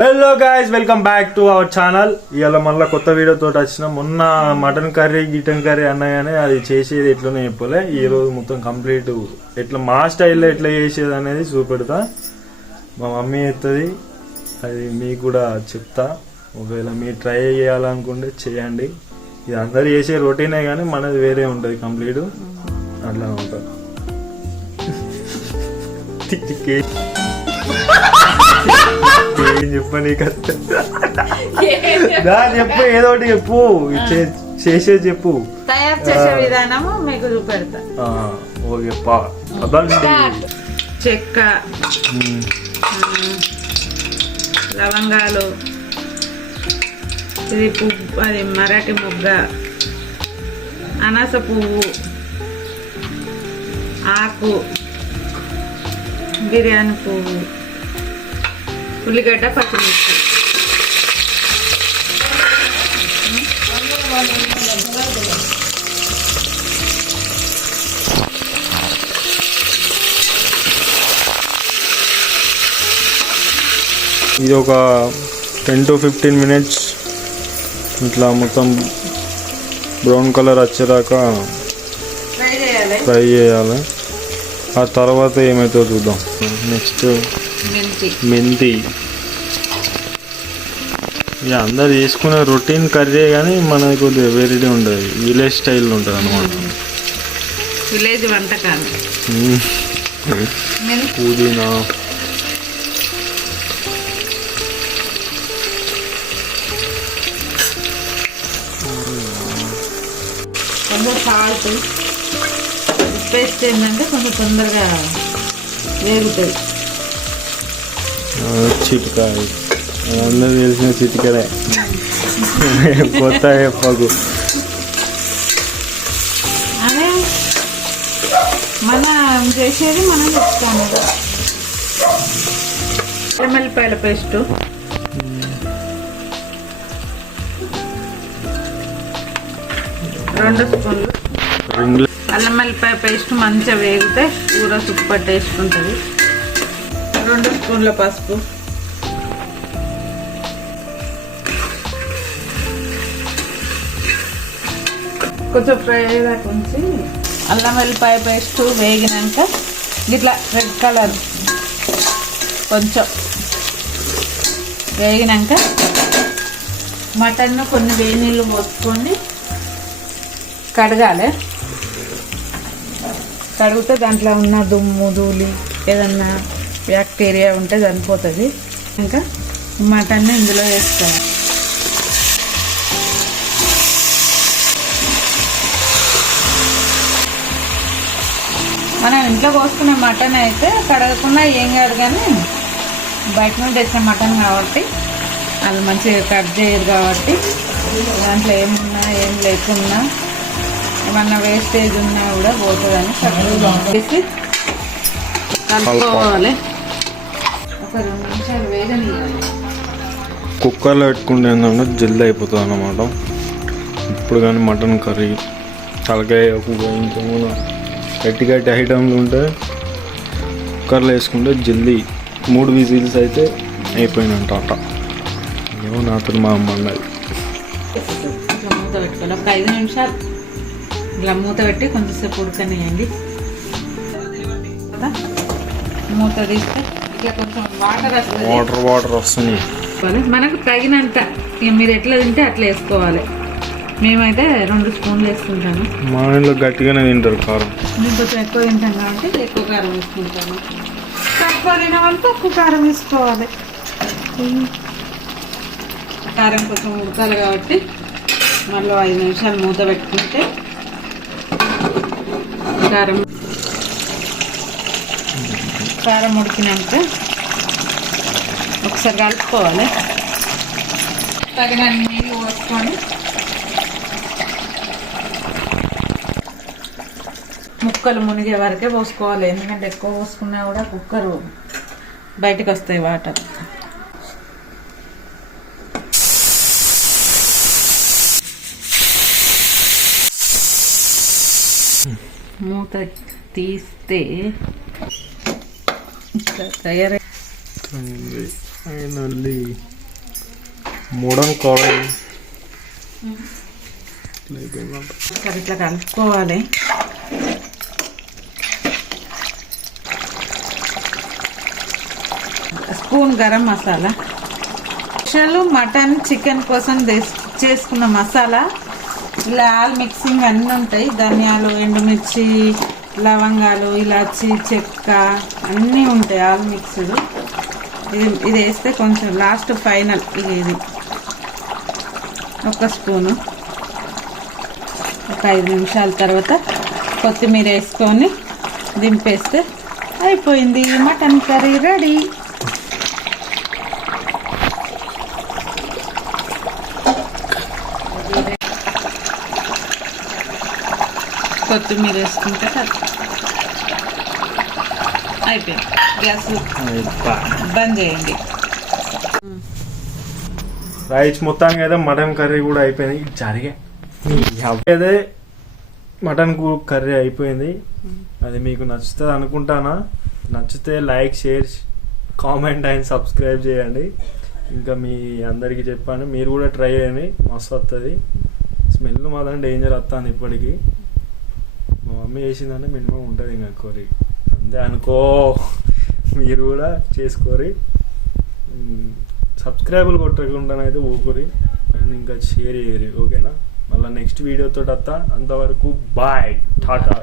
Hello guys, welcome back to our channel. ఇవాళ మళ్ళీ కొత్త వీడియోతో వచ్చిన. మొన్న మటన్ కర్రీ గిటన్ కర్రీ అన్నాయని అది చేసేది ఎట్లనే చెప్పలే. ఈ రోజు మొత్తం కంప్లీట్ ఎట్లా మా స్టైల్లో ఎట్లా చేసేది అనేది చూపెడతా. మా మమ్మీ చేస్తుంది, అది మీకు కూడా చెప్తా. ఒకవేళ మీరు ట్రై చేయాలనుకుంటే చేయండి. ఇది అందరు చేసే రొటీనే కానీ మనది వేరే ఉంటుంది కంప్లీట్. అట్లా ఉంటుంది. చెప్పు, ఏదో ఒకటి చెప్పు, చేసే చెప్పు. తయారు చేసే విధానము మీకు చూపెడతా. చెక్క, లవంగాలు, ఇది పువ్వు, అది మరాఠీ ముగ్గ, అనాస పువ్వు, ఆకు, బిర్యానీ పువ్వు, ఉల్లిగడ్డ, పచ్చిమిర్చి. ఇది ఒక 10 to 15 minutes ఇట్లా మొత్తం బ్రౌన్ కలర్ వచ్చేదాకా ఫ్రై చేయాలి. ఆ తర్వాత ఏమైతే చూద్దాం. నెక్స్ట్ మెంతి. ఇక అందరు చేసుకునే రొటీన్ కర్రీ కానీ మనకి కొద్దిగా వెరైటీ ఉంటుంది, విలేజ్ స్టైల్లో ఉంటుంది అన్నమాట. విలేజ్ వంటకాలు. పుదీనా, కొంచెం సాల్ట్, పేస్ట్ ఏంటంటే కొంచెం తొందరగా వేగుతుంది. చిటికాయ, అందరూ తెలిసిన చిటికడే, కొత్త చెప్పకు. అదే మనం చేసేది మనం చెప్తాను. ఎల్లిపాయల పేస్టు, రెండు స్పూన్లు అల్లం వెల్లిపాయ పేస్ట్. మంచిగా వేగితే కూర సూపర్ టేస్ట్ ఉంటుంది. 2 స్పూన్ల పసుపు, కొంచెం ఫ్రై అయ్యేదాకా ఉంచి అల్లం వెల్లిపాయ పేస్ట్ వేగినాక ఇట్లా రెడ్ కలర్ కొంచెం వేగినాక మటన్ కొన్ని వేడి నీళ్ళు పోసుకొని కడగాలి. కడిగితే దాంట్లో ఉన్న దుమ్ము ధూళి ఏదన్నా బ్యాక్టీరియా ఉంటే చనిపోతుంది. ఇంకా మటన్ ఇందులో వేసుకోవాలి. మనం ఇంట్లో కోసుకునే మటన్ అయితే కడగకుండా ఏం కాదు, కానీ బయట నుండి తెచ్చిన మటన్ కాబట్టి అది మంచిగా కట్ చేయదు కాబట్టి దాంట్లో ఏమున్నా ఏం లేకున్నా ఏమన్నా వేస్టేజ్ ఉన్నా కూడా పోతుందని వేసి కలుపుకోవాలి. ఒక 2 నిమిషాలు వేగనియాలి. కుక్కర్లో పెట్టుకుంటే ఏంటంటే జల్దీ అయిపోతుంది అన్నమాట. ఇప్పుడు కానీ మటన్ కర్రీ, తలకాయ, ఇంకేమైనా గట్టి గట్టి ఐటమ్లు ఉంటే కుక్కర్లో వేసుకుంటే జల్దీ 3 విజిల్స్ అయితే అయిపోయినంట. ఏమో నాతో మా అమ్మ అన్నది. ఇట్లా మూత పెట్టుకోవాలి. ఒక 5 నిమిషాలు ఇలా మూత పెట్టి కొంచెంసేపు ఉడకనియండి. మూత తీస్తే ఇట్లా కొంచెం వాటర్ వస్తుంది. మనకు తగినంత మీరు ఎట్లా తింటే అట్లా వేసుకోవాలి. మేమైతే 2 స్పూన్లు వేసుకుంటాను. మా ఇంట్లో గట్టిగానే తింటారు కారం. మేము కొంచెం ఎక్కువ తింటాం కాబట్టి ఎక్కువ కారం వేసుకుంటాను. తక్కువ తిన వాళ్ళు తక్కువ కారం వేసుకోవాలి. కారం కొంచెం ఉడకాలి కాబట్టి మళ్ళీ 5 నిమిషాలు మూత పెట్టుకుంటే కారం ఉడికినాక ఒకసారి కలుపుకోవాలి. తగినన్ని నీళ్ళు పోసుకొని ముక్కలు మునిగే వరకే పోసుకోవాలి. ఎందుకంటే ఎక్కువ పోసుకున్నా కూడా కుక్కరు బయటకు వస్తాయి వాటర్. మూత తీస్తే తయారై ఫైనల్లీ మోడర్న్ కాలేజ్ సరే ఇట్లా కలుపుకోవాలి. Spoon garam masala. Special mutton chicken కోసం చేసుకున్న మసాలా. ఇలా ఆల్ మిక్సింగ్ అన్నీ ఉంటాయి. ధనియాలు, ఎండుమిర్చి, లవంగాలు, ఇలాచి, చెక్క అన్నీ ఉంటాయి ఆల్ మిక్స్డ్. ఇది వేస్తే కొంచెం లాస్ట్ ఫైనల్. ఇది ఒక స్పూను. ఒక 5 నిమిషాల తర్వాత కొత్తిమీర వేసుకొని దింపేస్తే అయిపోయింది, మటన్ కర్రీ రెడీ. కొత్తిమీర వేసుకుంటే అయిపోయింది. గ్యాస్ బంద్ చేయండి. రైస్ మొత్తానికి అయితే మటన్ కర్రీ కూడా అయిపోయింది. జరిగే అదే మటన్ కర్రీ అయిపోయింది. అది మీకు నచ్చుతుంది అనుకుంటానా. నచ్చితే like, share, comment and subscribe చేయండి. ఇంకా మీ అందరికీ చెప్పాను, మీరు కూడా ట్రై చేయండి, మస్తు వస్తుంది. స్మెల్ మాత్రం డేంజర్ వస్తుంది ఇప్పటికీ. మా మమ్మీ చేసిందంటే మినిమం ఉంటుంది ఇంకా కర్రీ అంతే అనుకో. మీరు కూడా చేసుకోరి. సబ్స్క్రైబర్లు కొట్టకుండానైతే ఊకురి అండ్ ఇంకా షేర్ చేయరి. ఓకేనా? మళ్ళీ నెక్స్ట్ వీడియోతో అంతవరకు బాయ్, టాటా.